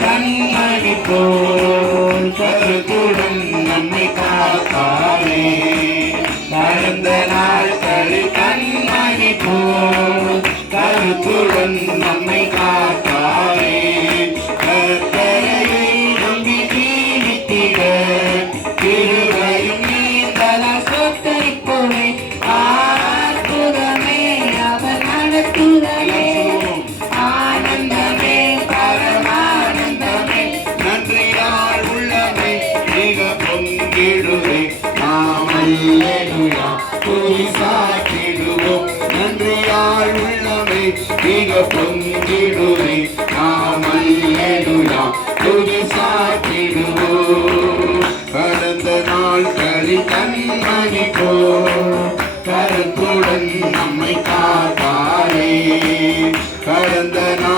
கண்மணி போல் கருத்துடன் நம்மை காத்தாலே நடந்த நாட்களில் கண்மணி போல் கருத்துடன் நம்மை ಈಗ ಪೊಂಗಿಡುವೆ ನಾಮಲ್ಲೆನುಯ ತುದಿ ಸಾಕಿಡುವು கடந்த நாட்களில் கண்மணி போ கருத்துடன் நம்மை காத்தாரே கடந்த நாள்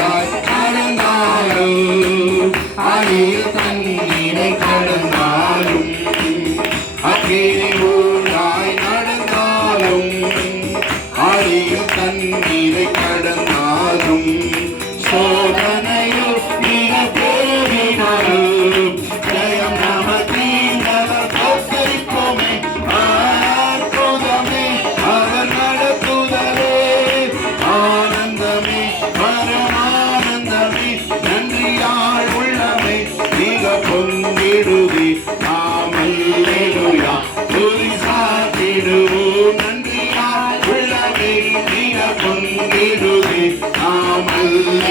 Amen.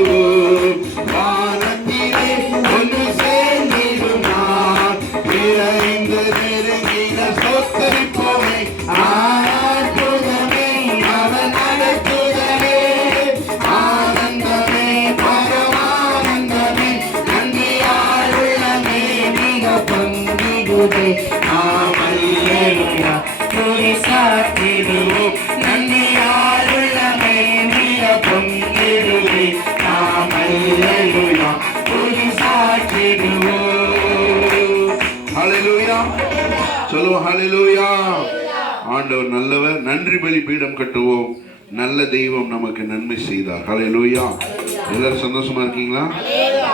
ಸ್ತುತಿ ஆமல்லேலூயா துதி சாத்திடுவோ நன்னியாருள்ள மேனிய பொங்கிடுவே ஆமல்லேலூயா துதி சாத்திடுவோ ஹalleluya. சொல்லுவோம் ஹalleluya. ஆண்டவர் நல்லவர் நன்றி பலி பீடம் கட்டுவோம். நல்ல தெய்வம் நமக்கு நன்மை செய்தார். ஹலே லூயா எல்லாரும் சந்தோஷமா இருக்கீங்களா?